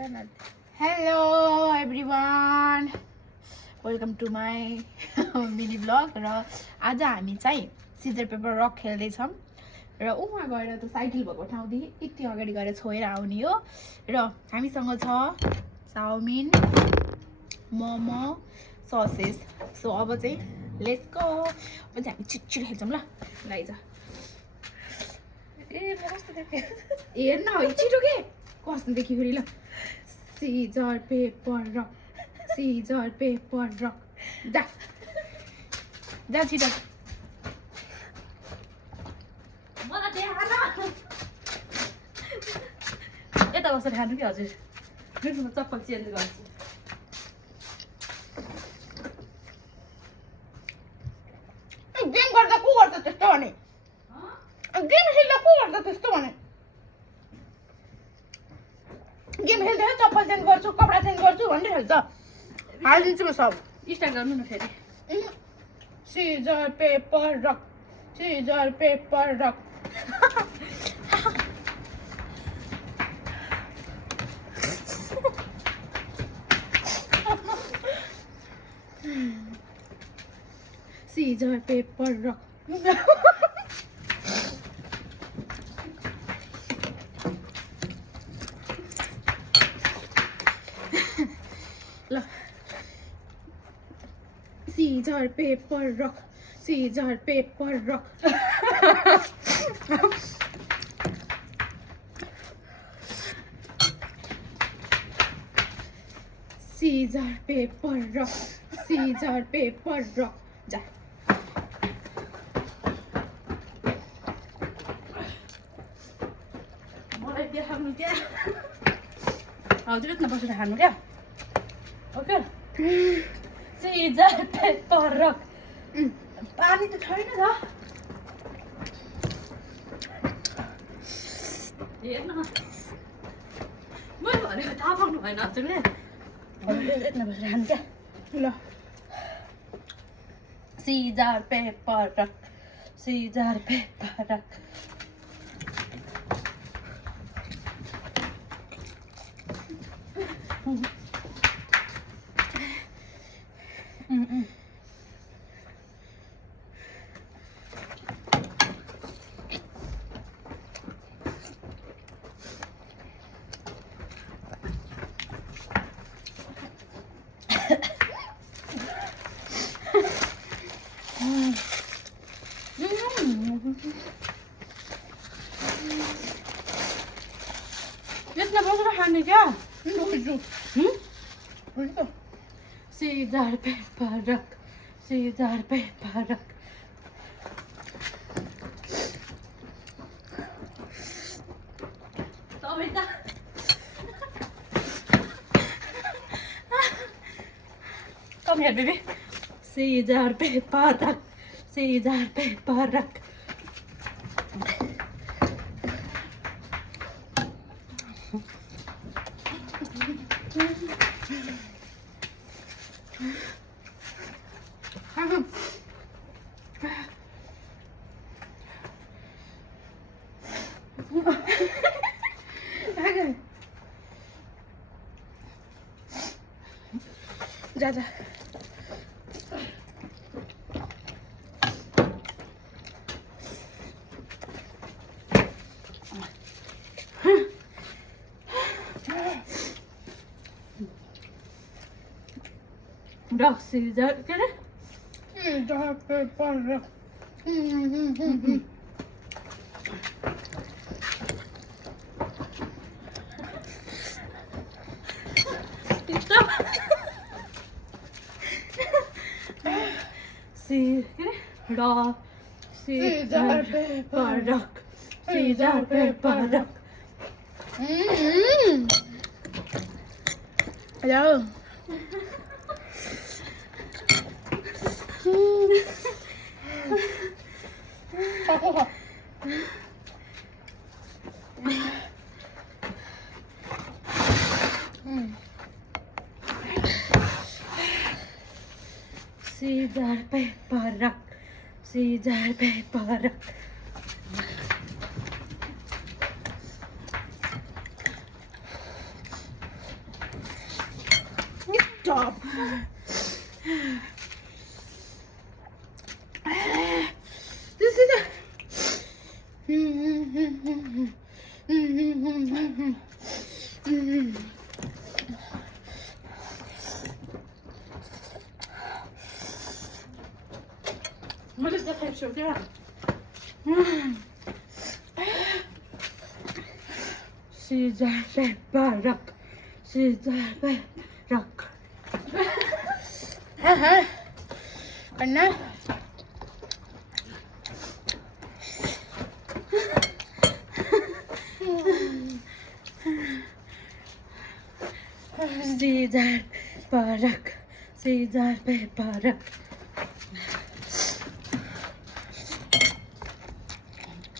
Hello everyone, welcome to my mini vlog. र आज हामी चाहिँ सिजर पेपर रक खेल्दैछौँ र उहाँ गएर त साइकल भएको ठाउँदेखि यति अगाडि गएर छोएर आउने हो। र हामीसँग छ चाउमिन, मोमो, ससेस। सो अब चाहिँ लेट्स गो। अब चाहिँ हामी छिटछिटो खेल्छौँ ल। लाइज ए म कस्तो देखेँ हेर्न हो छिटो के कस्तो देखि फेरि ल। सीजर पेपर रक, सीजर पेपर रक। जा जा छिटो। मलाई देखान यता बसेर खानु कि हजुर म चप्पल चेन्ज गर्छु। गेम गर्दा को गर्छ त्यस्तो भने? गेम खेल्दा को गर्छ त्यस्तो भने? गेम खेल्दा चप्पल चेन्ज गर्छु, कपडा चेन्ज गर्छु भन्दै खेल्छ। हालिदिन्छु म सब। स्टार्ट गर्नु न फेरि। सीजर पेपर रक, सीजर पेपर रक। सीजर पेपर रक। ल सीजर पेपर रक, सीजर पेपर रक। सीजर पेपर रक, सीजर पेपर रक। जा मलाई देखाउनु क्या हजुर यता बसेर खानु क्या। ओके सीजर पेपर रक। पानी त छैन त हेर्न मैले भनेको थाहा पाउनु भएन हजुरले। हजुरले यता बसेर खानु क्या। ल सीजर पेपर रक, सीजर पेपर रक। यसमा बसेर खाने क्या। सीजर पेपर रक, सीजर पेपर रक। Come here, baby. Scissor, paper, rock. Scissor, paper, rock. जा जा Rock, scissor, get it? Scissor paper rock. See, get it? Rock, scissor, paper, rock. Scissor, paper, rock. Hello. Scissor, paper, rock. Scissor, paper, rock. stop. This is a. मैले देखाइसक्यो क्या Caesar Pepperrock. Caesar Pepperrock. Anna. Caesar Pepperrock. Caesar Pepperrock.